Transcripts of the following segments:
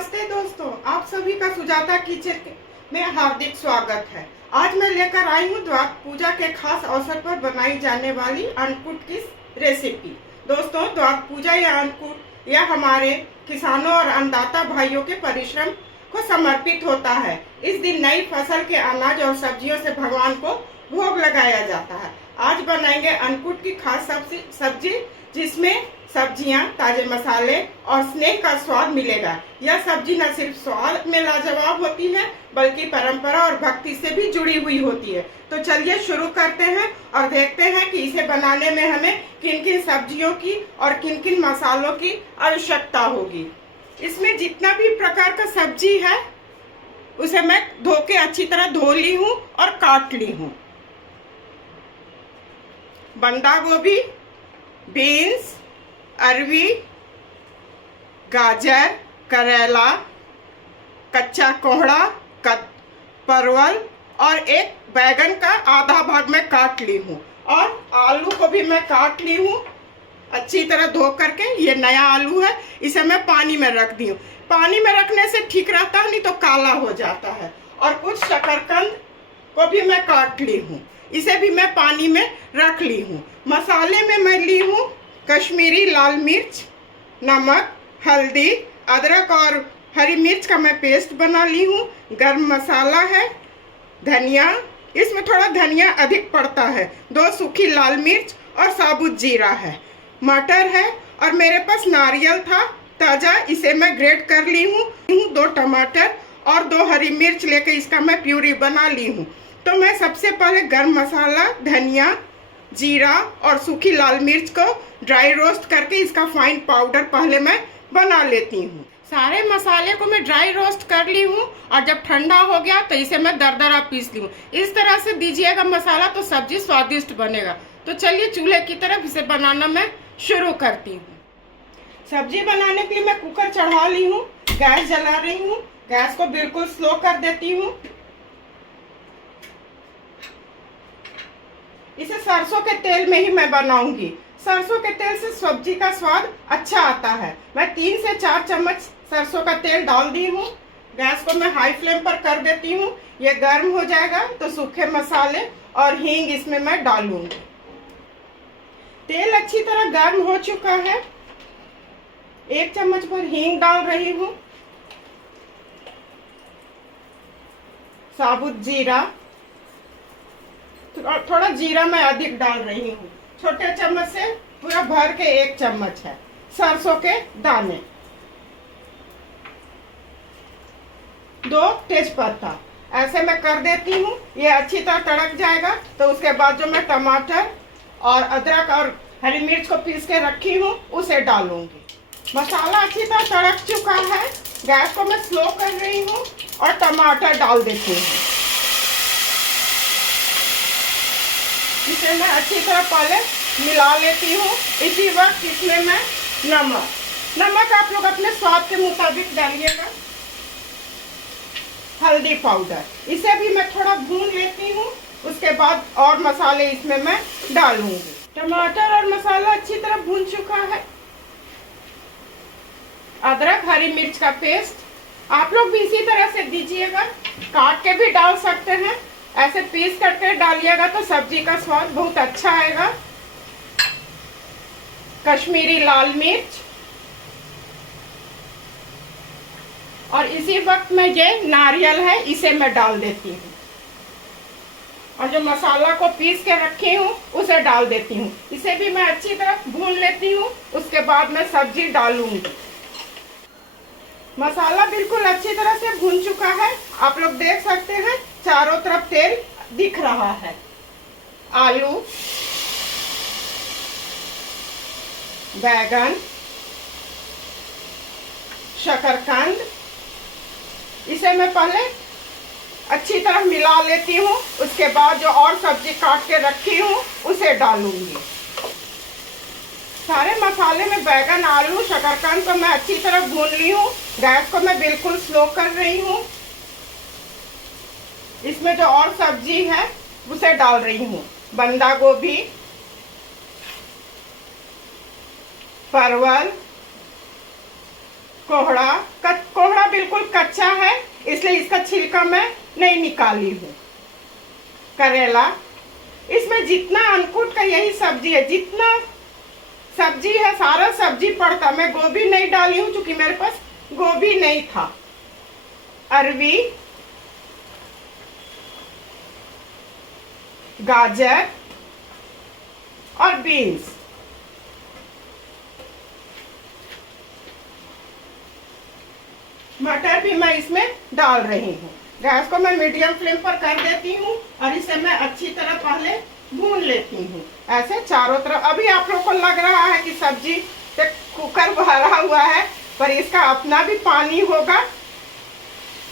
नमस्ते दोस्तों, आप सभी का सुजाता किचन में हार्दिक स्वागत है। आज मैं लेकर आई हूँ द्वार पूजा के खास अवसर पर बनाई जाने वाली अन्नकूट की रेसिपी। दोस्तों, द्वार पूजा या अन्नकूट यह हमारे किसानों और अन्नदाता भाइयों के परिश्रम को समर्पित होता है। इस दिन नई फसल के अनाज और सब्जियों से भगवान को भोग लगाया जाता है। आज बनाएंगे अन्नकूट की खास सब्जी, जिसमें सब्जियां, ताजे मसाले और स्नेह का स्वाद मिलेगा। यह सब्जी न सिर्फ स्वाद में लाजवाब होती है, बल्कि परंपरा और भक्ति से भी जुड़ी हुई होती है। तो चलिए शुरू करते हैं और देखते हैं कि इसे बनाने में हमें किन किन सब्जियों की और किन किन मसालों की आवश्यकता होगी। इसमें जितना भी प्रकार का सब्जी है उसे मैं धो के अच्छी तरह धो ली हूँ और काट ली हूँ। बंदा गोभी, बीन्स, अरवी, गाजर, करेला, कच्चा कोहड़ा, परवल और एक बैगन का आधा भाग में काट ली हूँ। और आलू को भी मैं काट ली हूँ अच्छी तरह धो करके। ये नया आलू है, इसे मैं पानी में रख दी हूँ। पानी में रखने से ठीक रहता है, नहीं तो काला हो जाता है। और कुछ शकरकंद को भी मैं काट ली हूँ, इसे भी मैं पानी में रख ली हूँ। मसाले में मैं ली हूँ कश्मीरी लाल मिर्च, नमक, हल्दी, अदरक और हरी मिर्च का मैं पेस्ट बना ली हूँ। गरम मसाला है, धनिया, इसमें थोड़ा धनिया अधिक पड़ता है, 2 सूखी लाल मिर्च और साबुत जीरा है। मटर है और मेरे पास नारियल था ताज़ा, इसे मैं ग्रेट कर ली हूँ। 2 टमाटर और 2 हरी मिर्च लेकर इसका मैं प्यूरी बना ली हूँ। तो मैं सबसे पहले गरम मसाला, धनिया, जीरा और सूखी लाल मिर्च को ड्राई रोस्ट करके इसका फाइन पाउडर पहले मैं बना लेती हूँ। सारे मसाले को मैं ड्राई रोस्ट कर ली हूँ और जब ठंडा हो गया तो इसे मैं दरदरा पीस ली हूँ। इस तरह से दीजिएगा मसाला तो सब्जी स्वादिष्ट बनेगा। तो चलिए चूल्हे की तरफ इसे बनाना मैं शुरू करती हूँ। सब्जी बनाने के लिए मैं कुकर चढ़ा ली हूँ, गैस जला रही हूँ। गैस को बिल्कुल स्लो कर देती हूँ। इसे सरसों के तेल में ही मैं बनाऊंगी। सरसों के तेल से सब्जी का स्वाद अच्छा आता है। मैं 3 से 4 चम्मच सरसों का तेल डाल दी हूँ। गैस को मैं हाई फ्लेम पर कर देती हूँ। ये गर्म हो जाएगा तो सूखे मसाले और हींग इसमें मैं डालूंगी। तेल अच्छी तरह गर्म हो चुका है। 1 चम्मच भर हींग डाल रही हूँ। साबुत जीरा, थोड़ा जीरा मैं अधिक डाल रही हूँ। छोटे चम्मच से पूरा भर के 1 चम्मच है। सरसों के दाने, 2 तेजपत्ता, ऐसे मैं कर देती हूँ। ये अच्छी तरह तड़क जाएगा तो उसके बाद जो मैं टमाटर और अदरक और हरी मिर्च को पीस के रखी हूँ उसे डालूंगी। मसाला अच्छी तरह तड़क चुका है। गैस को मैं स्लो कर रही हूँ और टमाटर डाल देती हूँ। इसे मैं अच्छी तरह पहले मिला लेती हूँ। इसी वक्त इसमें मैं नमक आप लोग अपने स्वाद के मुताबिक डालिएगा। हल्दी पाउडर, इसे भी मैं थोड़ा भून लेती हूँ। उसके बाद और मसाले इसमें मैं डालूंगी। टमाटर और मसाला अच्छी तरह भून चुका है। अदरक, हरी मिर्च का पेस्ट आप लोग भी इसी तरह से दीजिएगा, काट के भी डाल सकते हैं। ऐसे पीस करके डालिएगा तो सब्जी का स्वाद बहुत अच्छा आएगा। कश्मीरी लाल मिर्च, और इसी वक्त में ये नारियल है, इसे मैं डाल देती हूँ। और जो मसाला को पीस के रखी हूँ उसे डाल देती हूँ। इसे भी मैं अच्छी तरह भून लेती हूँ। उसके बाद मैं सब्जी डालूंगी। मसाला बिल्कुल अच्छी तरह से भून चुका है। आप लोग देख सकते हैं चारों तरफ तेल दिख रहा है। आलू, बैगन, शकरकंद, इसे मैं पहले अच्छी तरह मिला लेती हूँ। उसके बाद जो और सब्जी काट के रखी हूँ उसे डालूंगी। सारे मसाले में बैगन, आलू, शकरकंद को मैं अच्छी तरह भून ली हूँ। गैस को मैं बिल्कुल स्लो कर रही हूँ। इसमें जो और सब्जी है उसे डाल रही हूँ। बंदा गोभी, परवल, कोहड़ा बिल्कुल कच्चा है, इसलिए इसका छिलका मैं नहीं निकाली हूँ। करेला, इसमें जितना अंकुट का यही सब्जी है, जितना सब्जी है सारा सब्जी पड़ता। मैं गोभी नहीं डाली हूँ क्योंकि मेरे पास गोभी नहीं था। अरवी, गाजर और बीन्स। मटर भी मैं इसमें डाल रही हूँ। गैस को मैं मीडियम फ्लेम पर कर देती हूँ और इसे मैं अच्छी तरह पहले भून लेती हूँ, ऐसे चारों तरफ। अभी आप लोग को लग रहा है कि सब्जी से कुकर भरा हुआ है, पर इसका अपना भी पानी होगा,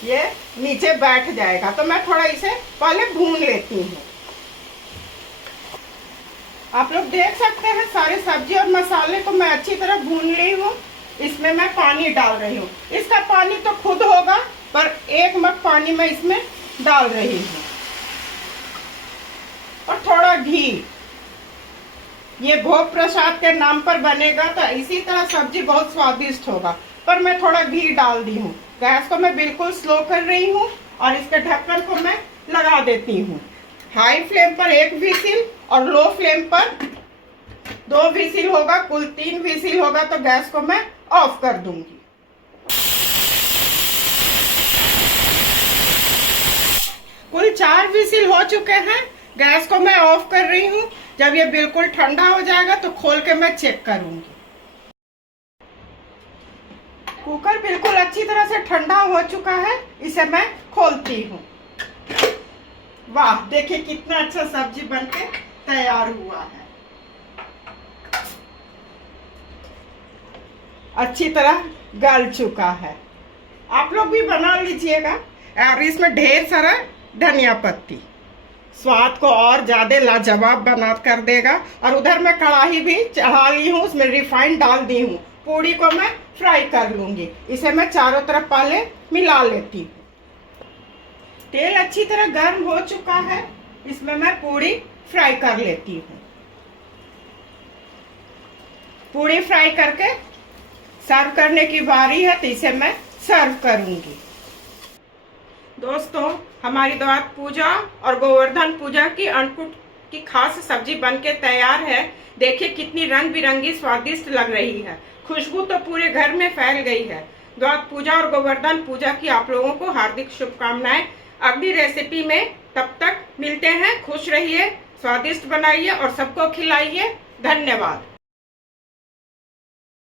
ये नीचे बैठ जाएगा। तो मैं थोड़ा इसे पहले भून लेती हूँ। आप लोग देख सकते हैं सारे सब्जी और मसाले को मैं अच्छी तरह भून ली हूँ। इसमें मैं पानी डाल रही हूँ। इसका पानी तो खुद होगा, पर 1 मग पानी मैं इसमें डाल रही हूँ और थोड़ा घी। ये भोग प्रसाद के नाम पर बनेगा तो इसी तरह सब्जी बहुत स्वादिष्ट होगा, पर मैं थोड़ा घी डाल दी हूँ। गैस को मैं बिल्कुल स्लो कर रही हूँ और इसके ढक्कन को मैं लगा देती हूँ। हाई फ्लेम पर 1 विसिल और लो फ्लेम पर 2 विसिल होगा, कुल 3 विसिल होगा तो गैस को मैं ऑफ कर दूंगी। कुल 4 विसिल हो चुके हैं। गैस को मैं ऑफ कर रही हूँ। जब ये बिल्कुल ठंडा हो जाएगा तो खोल के मैं चेक करूंगी। कुकर बिल्कुल अच्छी तरह से ठंडा हो चुका है, इसे मैं खोलती हूँ। वाह, देखिए कितना अच्छा सब्जी बनके तैयार हुआ है। अच्छी तरह गल चुका है। आप लोग भी बना लीजिएगा। और इसमें ढेर सारा धनिया पत्ती स्वाद को और ज्यादा लाजवाब बना कर देगा। और उधर मैं कढ़ाई भी चढ़ा ली हूँ, उसमें रिफाइंड डाल दी हूँ। पूड़ी को मैं फ्राई कर लूंगी। इसे मैं चारों तरफ पहले मिला लेती हूँ। तेल अच्छी तरह गर्म हो चुका है, इसमें मैं पूड़ी फ्राई कर लेती हूँ। पूड़ी फ्राई करके सर्व करने की बारी है, तो इसे मैं सर्व करूंगी। दोस्तों, हमारी द्वात पूजा और गोवर्धन पूजा की अन्नकूट की खास सब्जी बनके तैयार है। देखिए कितनी रंग बिरंगी स्वादिष्ट लग रही है। खुशबू तो पूरे घर में फैल गई है। द्वात पूजा और गोवर्धन पूजा की आप लोगों को हार्दिक शुभकामनाएं। अगली रेसिपी में तब तक मिलते हैं। खुश रहिए, स्वादिष्ट बनाइए और सबको खिलाइए। धन्यवाद।